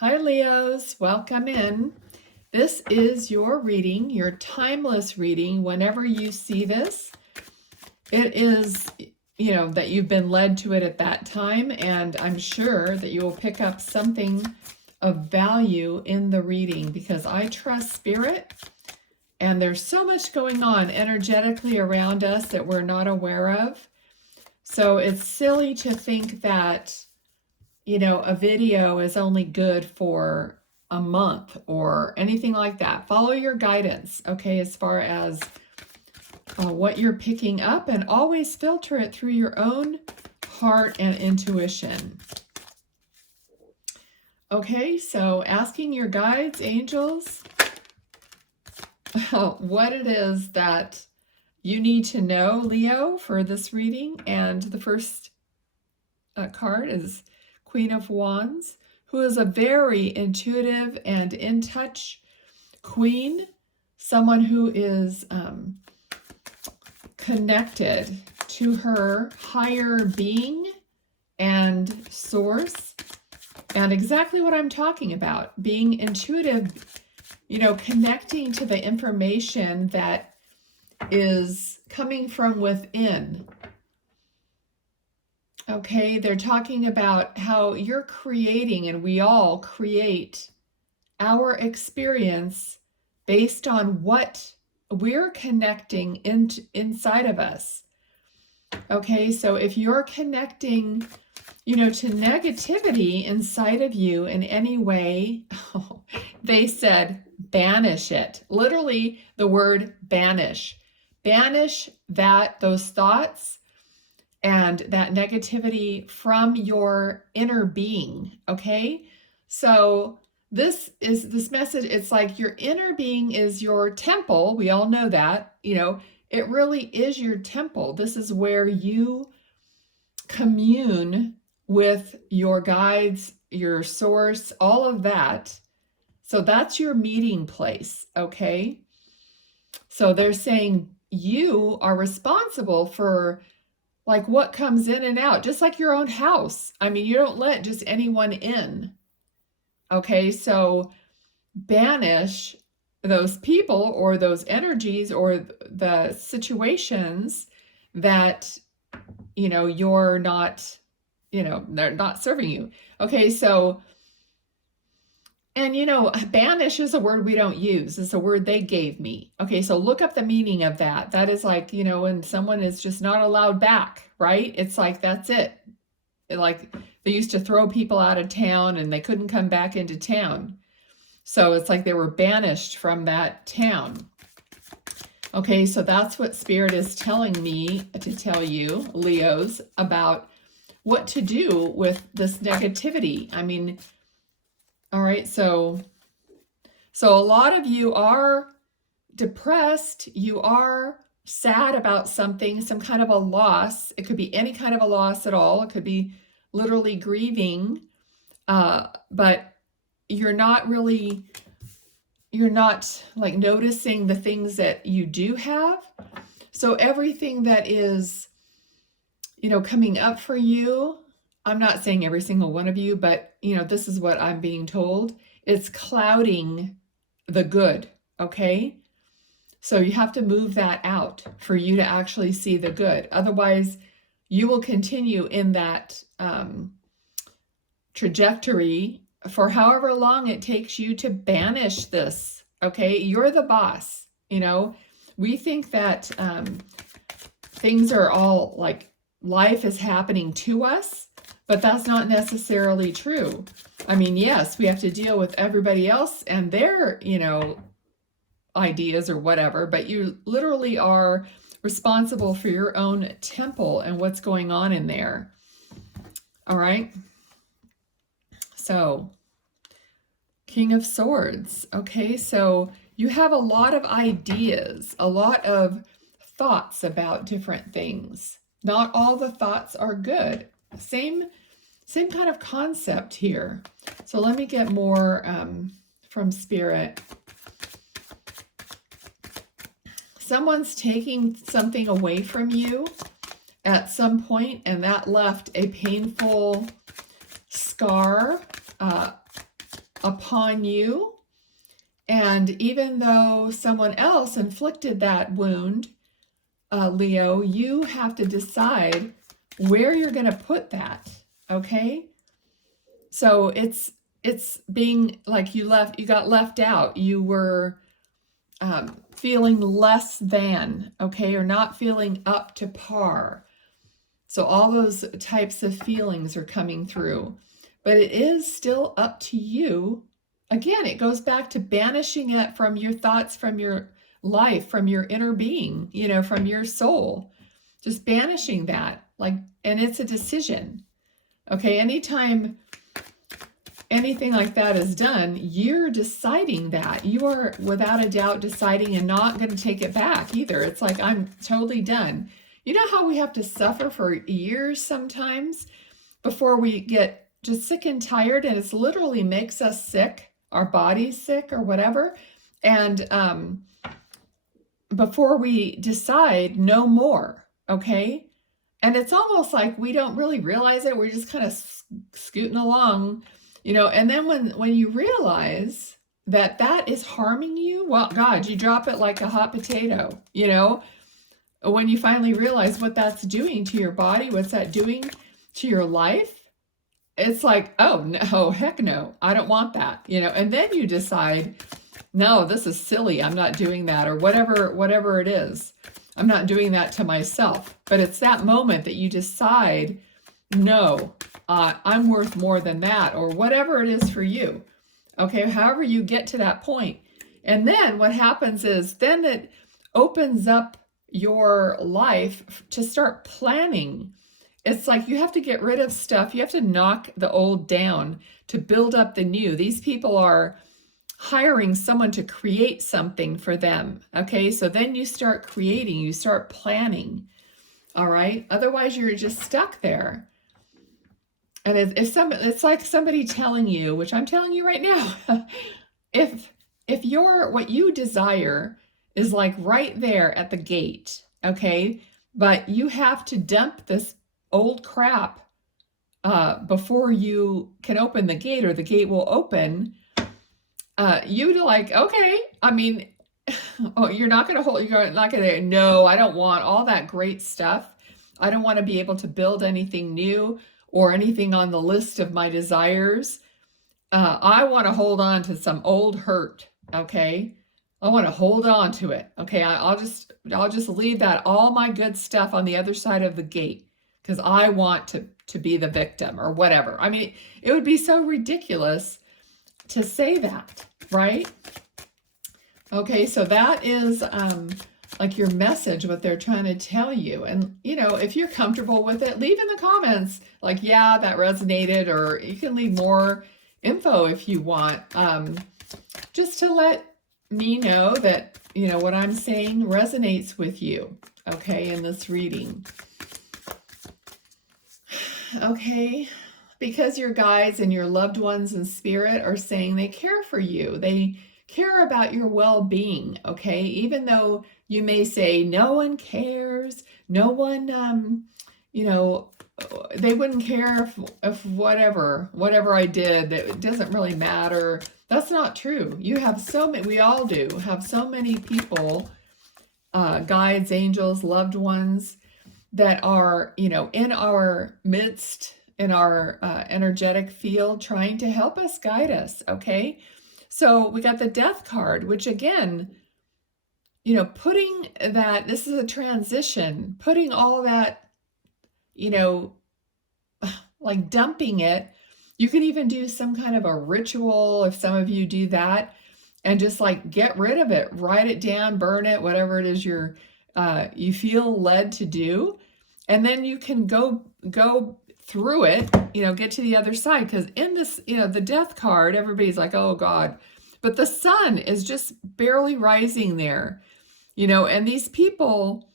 Hi Leos, welcome in. This is your reading, your timeless reading. Whenever you see this, it is, that you've been led to it at that time, and I'm sure that you will pick up something of value in the reading because I trust Spirit, and there's so much going on energetically around us that we're not aware of. So it's silly to think that a video is only good for a month or anything like that. Follow your guidance, okay, as far as what you're picking up, and always filter it through your own heart and intuition. Okay, so asking your guides, angels, what it is that you need to know, Leo, for this reading. And the first card is Queen of Wands, who is a very intuitive and in touch queen, someone who is connected to her higher being and source, and exactly what I'm talking about, being intuitive, connecting to the information that is coming from within. Okay, they're talking about how you're creating, and we all create our experience based on what we're connecting inside of us. Okay, so if you're connecting, to negativity inside of you in any way, they said banish it. Literally, the word banish. Banish those thoughts and that negativity from your inner being, okay? So this message, it's like your inner being is your temple. We all know that, it really is your temple. This is where you commune with your guides, your source, all of that. So that's your meeting place, okay? So they're saying you are responsible for like what comes in and out, just like your own house. I mean, you don't let just anyone in. Okay, so banish those people or those energies or the situations that, you're not, they're not serving you. Okay, so, and banish is a word we don't use. It's a word they gave me. Okay, so look up the meaning of that. That is like, when someone is just not allowed back, right? It's like, that's it. Like they used to throw people out of town and they couldn't come back into town. So it's like they were banished from that town. Okay, so that's what Spirit is telling me to tell you, Leos, about what to do with this negativity. I mean, all right, so a lot of you are depressed, you are sad about something, some kind of a loss. It could be any kind of a loss at all. It could be literally grieving, but you're not like noticing the things that you do have. So everything that is, coming up for you, I'm not saying every single one of you, but, this is what I'm being told. It's clouding the good, okay? So you have to move that out for you to actually see the good. Otherwise, you will continue in that trajectory for however long it takes you to banish this, okay? You're the boss, We think that things are all like life is happening to us, but that's not necessarily true. I mean, yes, we have to deal with everybody else and their, ideas or whatever, but you literally are responsible for your own temple and what's going on in there. All right. So, King of Swords. Okay, so you have a lot of ideas, a lot of thoughts about different things. Not all the thoughts are good. Same kind of concept here. So let me get more from Spirit. Someone's taking something away from you at some point, and that left a painful scar upon you. And even though someone else inflicted that wound, Leo, you have to decide where you're going to put that, okay? So it's being like you got left out. You were feeling less than, okay, or not feeling up to par. So all those types of feelings are coming through. But it is still up to you. Again, it goes back to banishing it from your thoughts, from your life, from your inner being, you know, from your soul. Just banishing that, like, and it's a decision. Okay, anytime anything like that is done, you're deciding that. You are without a doubt deciding and not going to take it back either. It's like, I'm totally done. You know how we have to suffer for years sometimes before we get just sick and tired, and it literally makes us sick, our body's sick or whatever. And before we decide no more, okay? And it's almost like we don't really realize it. We're just kind of scooting along, you know, and then when you realize that that is harming you, well, God, you drop it like a hot potato, you know, when you finally realize what that's doing to your body, what's that doing to your life, it's like, oh, no, heck no, I don't want that, you know, and then you decide, no, this is silly, I'm not doing that, or whatever it is. I'm not doing that to myself. But it's that moment that you decide, no, I'm worth more than that, or whatever it is for you. Okay, however you get to that point. And then what happens is, then it opens up your life to start planning. It's like you have to get rid of stuff. You have to knock the old down to build up the new. These people are hiring someone to create something for them. Okay, so then you start creating, you start planning. All right, otherwise you're just stuck there. And it's like somebody telling you, which I'm telling you right now, if what you desire is like right there at the gate, okay, but you have to dump this old crap before you can open the gate, or the gate will open. You'd like, okay, I mean, oh, you're not going to, no, I don't want all that great stuff. I don't want to be able to build anything new or anything on the list of my desires. I want to hold on to some old hurt, okay? I want to hold on to it, okay? I'll just leave that, all my good stuff, on the other side of the gate, because I want to be the victim or whatever. I mean, it would be so ridiculous to say that, right? Okay, so that is like your message, what they're trying to tell you. And, you know, if you're comfortable with it, leave in the comments, like, yeah, that resonated, or you can leave more info if you want, just to let me know that, you know, what I'm saying resonates with you, okay, in this reading. Okay, because your guides and your loved ones in spirit are saying they care for you. They care about your well-being, okay? Even though you may say, no one cares, no one, you know, they wouldn't care if whatever I did, it doesn't really matter. That's not true. You have so many, we all do, have so many people, guides, angels, loved ones, that are, you know, in our midst, in our energetic field, trying to help us, guide us, okay? So we got the Death card, which again, you know, putting that, this is a transition, putting all that, you know, like dumping it. You can even do some kind of a ritual, if some of you do that, and just like get rid of it, write it down, burn it, whatever it is you feel led to do. And then you can go through it, you know, get to the other side. Because in this, you know, the Death card, everybody's like, oh God. But the sun is just barely rising there, you know, and these people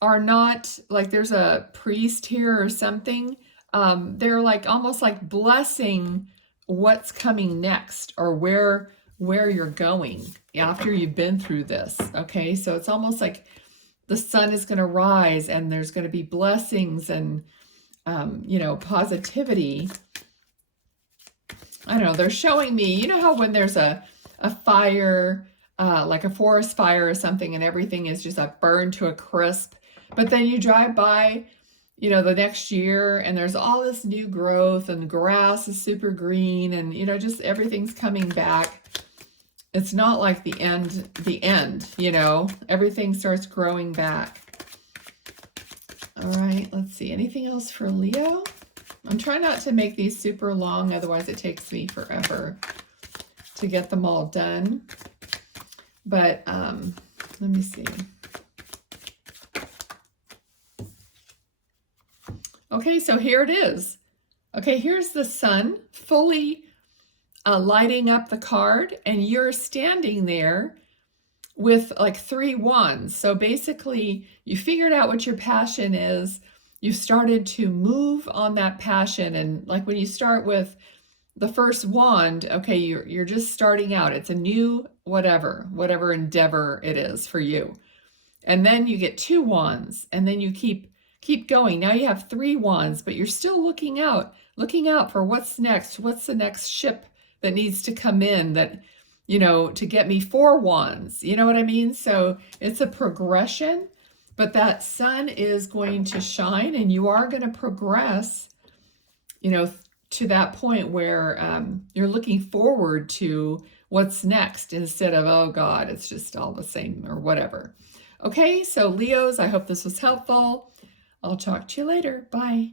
are not, like, there's a priest here or something. They're like almost like blessing what's coming next, or where you're going after you've been through this. Okay, so it's almost like the sun is going to rise, and there's going to be blessings and you know, positivity I don't know, they're showing me, you know how when there's a fire, like a forest fire or something, and everything is just burned to a crisp, but then you drive by, you know, the next year and there's all this new growth and grass is super green and, you know, just everything's coming back. It's not like the end, you know, everything starts growing back. All right, let's see. Anything else for Leo? I'm trying not to make these super long, otherwise it takes me forever to get them all done. But let me see. Okay, so here it is. Okay, here's the sun fully lighting up the card, and you're standing there with like 3 wands. So basically, you figured out what your passion is. You started to move on that passion, and like when you start with the first wand, okay, you're just starting out. It's a new whatever endeavor it is for you. And then you get 2 wands, and then you keep going. Now you have 3 wands, but you're still looking out for what's next. What's the next ship that needs to come in that, you know, to get me 4 wands. You know what I mean? So it's a progression, but that sun is going to shine and you are going to progress, you know, to that point where you're looking forward to what's next instead of, oh God, it's just all the same or whatever. Okay, so Leos, I hope this was helpful. I'll talk to you later. Bye.